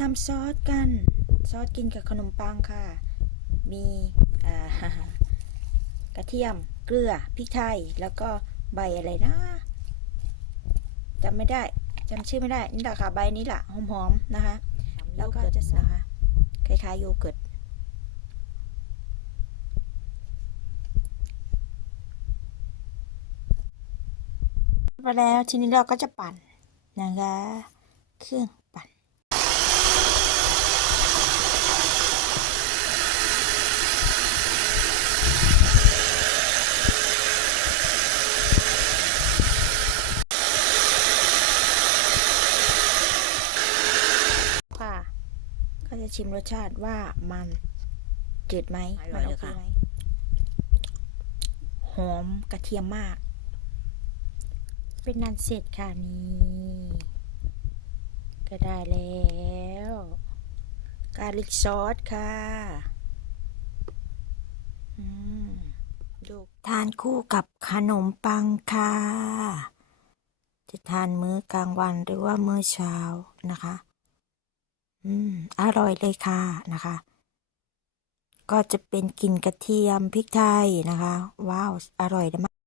ทำซอสกัน ซอสกินกับขนมปังค่ะ มีอ่ากระเทียม เกลือ พริกไทย แล้วก็ใบอะไรนะจำไม่ได้จำชื่อไม่ได้ นี่แหละค่ะ ใบนี้แหละหอมๆนะคะ แล้วก็จะนะคะคล้ายๆโยเกิร์ตไปแล้วทีนี้เราก็จะปั่นนะคะเครื่องปั่น ค่ะ ก็จะชิมรสชาติว่ามันจืดไหมอร่มัอยโอเลยเคค่ะไหมหอมกระเทียมมาก เป็นนันเสร็จค่ะนี่ก็ได้แล้วกาลิกซอสค่ะอืมดูทานคู่กับขนมปังค่ะ จะทานมื้อกลางวันหรือว่ามื้อเช้านะคะ อืม อร่อยเลยค่ะนะคะ ก็จะเป็นกลิ่นกระเทียมพริกไทยนะคะ ว้าว อร่อยมาก